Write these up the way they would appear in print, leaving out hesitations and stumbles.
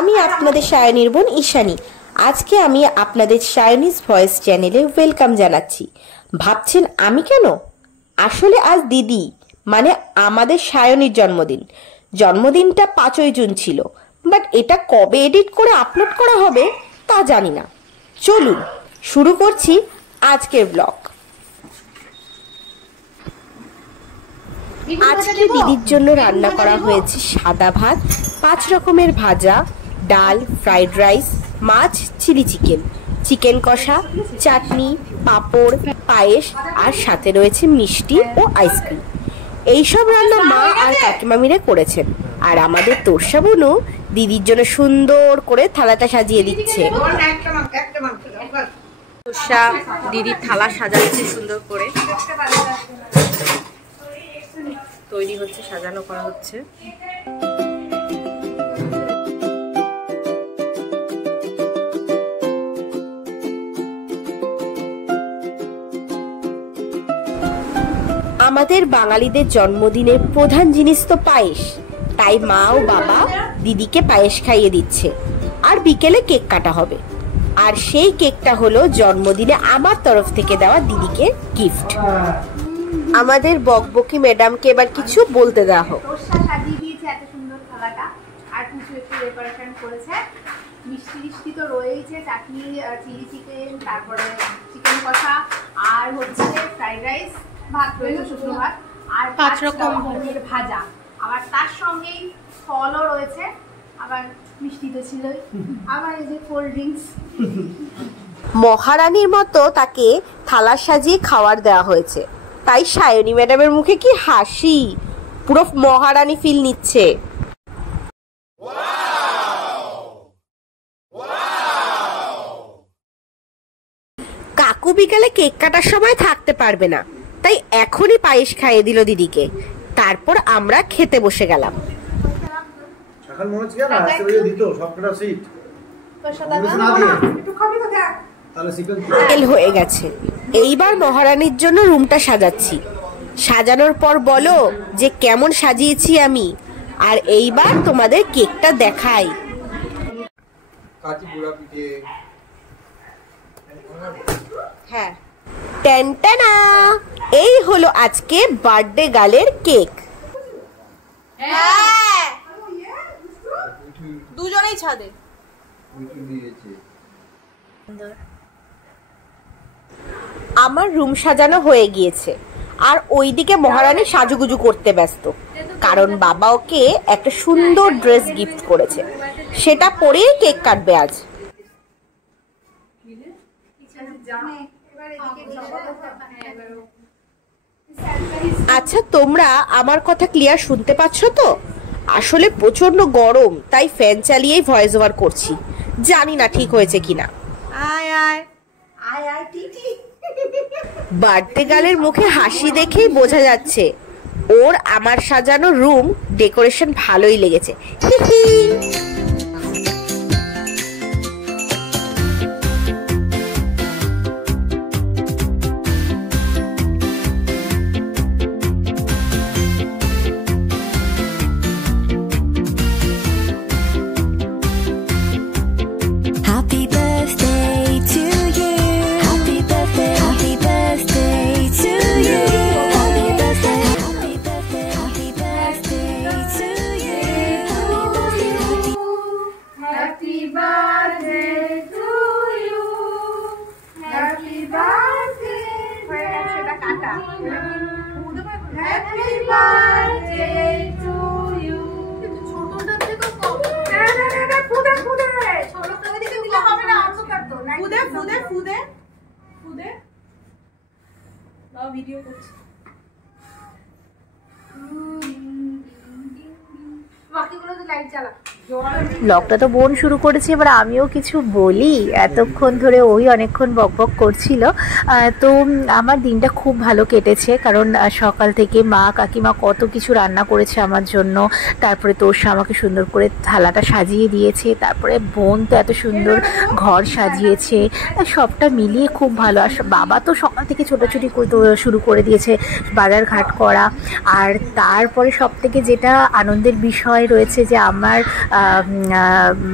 আমি আপনাদের সায়নীর বোন ঈশানী। আজকে আমি আপনাদের সায়নীজ ভয়েস চ্যানেলে ওয়েলকাম জানাচ্ছি। ভাবছেন আমি কেন? আসলে আজ দিদি মানে আমাদের সায়নীর জন্মদিন। জন্মদিনটা 5ই জুন ছিল, বাট এটা কবে এডিট করে আপলোড করা হবে তা জানি না। চলুন শুরু করছি আজকের ব্লগ। আজকে দিদির জন্য রান্না করা হয়েছে সাদা ভাত, 5 রকমের ভাজা, ডাল, ফ্রাইড রাইস, মাছ, চিলি চিকেন, চিকেন কষা, চাটনি, পাঁপড়, পায়েস আর সাথে রয়েছে মিষ্টি ও আইসক্রিম। এইসব রান্না মা আর কাকিমামিরা করেছেন, আর আমাদের তোরসা বোনও দিদির জন্য সুন্দর করে থালাটা সাজিয়ে দিচ্ছে। তোরসা দিদির থালা সাজাচ্ছে সুন্দর করে, তৈরি হচ্ছে, সাজানো করা হচ্ছে। আমাদের বাঙালিদের জন্মদিনের প্রধান জিনিস তো পায়েস, তাই মা ও বাবা দিদিকে পায়েস খাইয়ে দিচ্ছে। আর বিকেলে কেক কাটা হবে, আর সেই কেকটা হলো জন্মদিনে আমার তরফ থেকে দেওয়া দিদিকে গিফট। আমাদের বকবকি ম্যাডামকে এবার কিছু বলতে দেওয়া হোক। সাজিয়ে দিয়েছে এত সুন্দর থালাটা, আর কিছু একটু ডেকোরেশন করেছে। মিষ্টি তো রয়েছে, চাটনি, চিলি চিকেন, তারপরে চিকেন কষা, আর হচ্ছে ফ্রাইড রাইস, ভাত রয়েছে, শুকনো ভাত, আর 5 রকমের ভাজা। আবার তার সঙ্গেই ফলও রয়েছে, আবার মিষ্টি তো ছিলই, আবার এই যে কোল্ড ড্রিঙ্কস। মহারানীর মতো তাকে থালা সাজিয়ে খাবার দেওয়া হয়েছে, তাই সায়নী ম্যাডামের মুখে কি হাসি, পুরো মহারানী ফিল নিচ্ছে। কাকু বিকালে কেক কাটার সময় থাকতে পারবে না, তাই এখনই পায়েস খাইয়ে দিল দিদিকে। তারপর আমরা খেতে বসে গেলাম। হয়ে গেছে, এইবার মহারানীর জন্য রুমটা সাজাচ্ছি। সাজানোর পর বলো যে কেমন সাজিয়েছি আমি, আর এইবার তোমাদের কেকটা দেখাই। হ্যাঁ, টেনটানা, এই হলো আজকে বার্থডে গার্লের কেক। দুজনেই ছাদে। আমার রুম সাজানো হয়ে গিয়েছে, আর ওইদিকে মহারানী সাজুগুজু করতে ব্যস্ত, কারণ বাবা ওকে একটা সুন্দর ড্রেস গিফট করেছে, সেটা পরেই কেক কাটবে আজ। আচ্ছা, তোমরা আমার কথা ক্লিয়ার শুনতে পাচ্ছ তো? আসলে প্রচন্ড গরম, তাই ফ্যান চালিয়েই ভয়েস ওভার করছি। জানি না ঠিক হয়েছে কিনা। বার্থডে গার্লের মুখে হাসি দেখেই বোঝা যাচ্ছে ওর আমার সাজানো রুম ডেকোরেশন ভালোই লেগেছে। ভিডিও করছি, বাকিগুলো তো লাইট জ্বালা। ব্লগটা তো বোন শুরু করেছে, এবার আমিও কিছু বলি। এতক্ষণ ধরে ওই অনেকক্ষণ বকবক করছিল। তো আমার দিনটা খুব ভালো কেটেছে, কারণ সকাল থেকে মা কাকিমা কত কিছু রান্না করেছে আমার জন্য। তারপরে তোরসা আমাকে সুন্দর করে থালাটা সাজিয়ে দিয়েছে, তারপরে বোন তো এত সুন্দর ঘর সাজিয়েছে, সবটা মিলিয়ে খুব ভালো। আর বাবা তো সকাল থেকে ছোটাছুটি শুরু করে দিয়েছে, বাজার ঘাট করা। আর তারপরে সব থেকে যেটা আনন্দের বিষয় রয়েছে যে আমার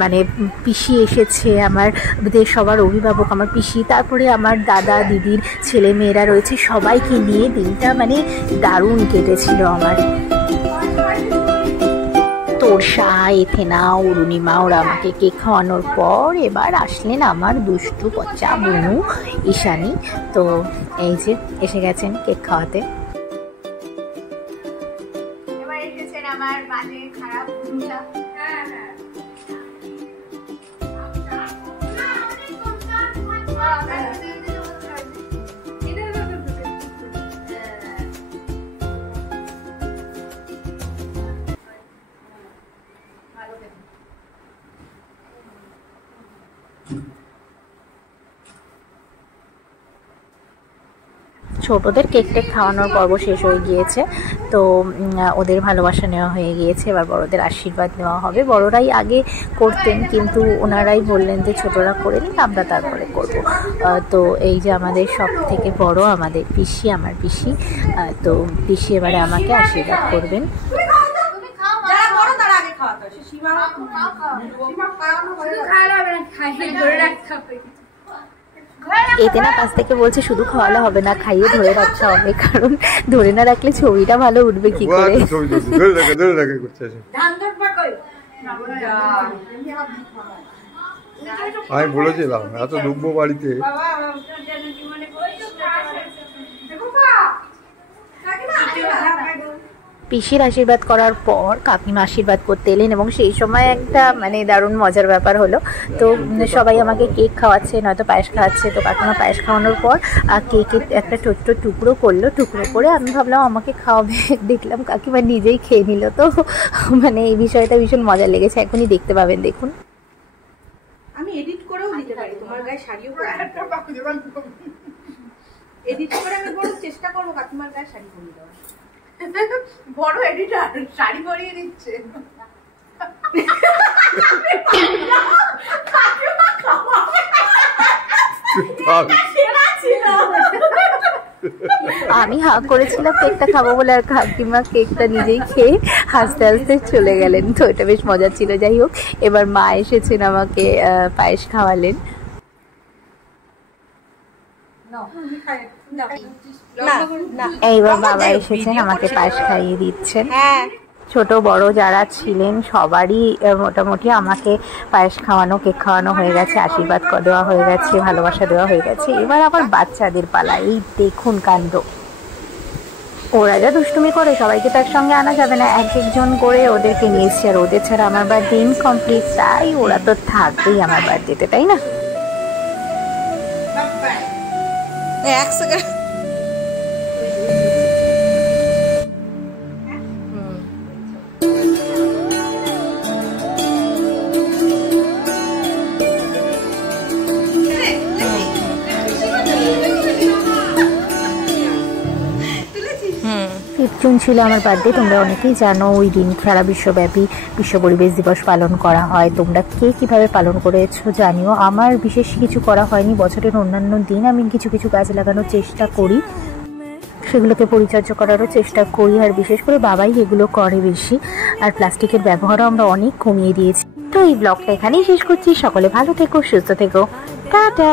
মানে পিসি এসেছে, আমাদের সবার অভিভাবক আমার পিসি, তারপরে আমার দাদা দিদির ছেলে মেয়েরা রয়েছে, সবাইকে নিয়ে দিনটা মানে দারুণ কেটেছিল আমার। তোরসা, এথেনা, অরুণিমা ওরা আমাকে কেক খাওয়ানোর পর এবার আসলেন আমার দুষ্টু পচা বুনু ঈশানী। তো এই যে এসে গেছেন কেক খাওয়াতে। এবার এসেছেন আমার বাজে খারাপ বুনুটা। ছোটদের কেক টেক খাওয়ানোর পর্ব শেষ হয়ে গিয়েছে, তো ওদের ভালোবাসা নেওয়া হয়ে গিয়েছে, এবার বড়দের আশীর্বাদ নেওয়া হবে। বড়রাই আগে করতেন, কিন্তু ওনারাই বললেন যে ছোটরা করে নিন, আমরা তারপরে করব। তো এই যে আমাদের সব থেকে বড় আমাদের পিসি, আমার পিসি, তো পিসি এবারে আমাকে আশীর্বাদ করবেন। এতেনা কাছ থেকে বলছে শুধু খাওয়ালে হবে না, খাইয়ে ধরে রাখতে হবে, কারণ ধরে না রাখলে ছবিটা ভালো উঠবে কি করে। আমি বলেছিলাম এত দুব্ব বাড়িতে। পিসির আশীর্বাদ করার পর কাকিমা আশীর্বাদ করতে এলেন, এবং সেই সময় একটা মানে দারুণ মজার ব্যাপার হলো। তো সবাই আমাকে কেক খাওয়াচ্ছে, নয়তো পায়েস খাওয়াচ্ছে। তো কাকিমা পায়েস খাওয়ানোর পর কেকের একটা ছোট্ট টুকরো করলো, টুকরো করে আমি ভাবলাম আমাকে খাওয়াবে, দেখলাম কাকিমা নিজেই খেয়ে নিল। তো মানে এই বিষয়টা ভীষণ মজা লেগেছে, এখনই দেখতে পাবেন, দেখুন। আমি এডিট করেও দিতে পারি, তোমার গায়ে শাড়িও এডিট করে আমি বড় চেষ্টা করবো কাকিমার গায়ে শাড়ি পরিয়ে দেওয়ার। বড় এডিটর শাড়ি পরিয়ে দিচ্ছে। আমি হা করেছিলাম কেকটা খাবো বলে, আর কাকিমা কেকটা নিজেই খেয়ে হাসতে হাসতে চলে গেলেন। তো এটা বেশ মজা ছিল। যাই হোক, এবার মা এসেছেন, আমাকে পায়েস খাওয়ালেন। এইবার বাবা এসেছেন, আমাকে পায়েস খাইয়ে দিচ্ছেন। ছোট বড় যারা ছিলেন সবারই মোটামুটি আমাকে পায়েস খাওয়ানো, কেক খাওয়ানো হয়ে গেছে, আশীর্বাদ দেওয়া হয়ে গেছে, ভালোবাসা দেওয়া হয়ে গেছে। এবার আবার বাচ্চাদের পালা। এই দেখুন কাণ্ড, ওরা যা দুষ্টুমি করে সবাইকে তো একসঙ্গে আনা যাবে না, এক একজন করে ওদেরকে নিয়ে এসছি। আর ওদের ছাড়া আমার বার্থডে ইনকমপ্লিট, তাই ওরা তো থাকবেই আমার বার্থডেতে, তাই না? এক সেকেন্ড জুন ছিল আমার বার্থডে। তোমরা অনেকেই জানো ওই দিন সারা বিশ্বব্যাপী বিশ্ব পরিবেশ দিবস পালন করা হয়। তোমরা কে কীভাবে পালন করেছো জানিও। আমার বিশেষ কিছু করা হয়নি। বছরের অন্যান্য দিন আমি কিছু কিছু গাছ লাগানোর চেষ্টা করি, সেগুলোকে পরিচর্যা করারও চেষ্টা করি, আর বিশেষ করে বাবাই এগুলো করে বেশি। আর প্লাস্টিকের ব্যবহারও আমরা অনেক কমিয়ে দিয়েছি। তো এই ব্লগটা এখানেই শেষ করছি। সকলে ভালো থেকো, সুস্থ থেকো, টাটা।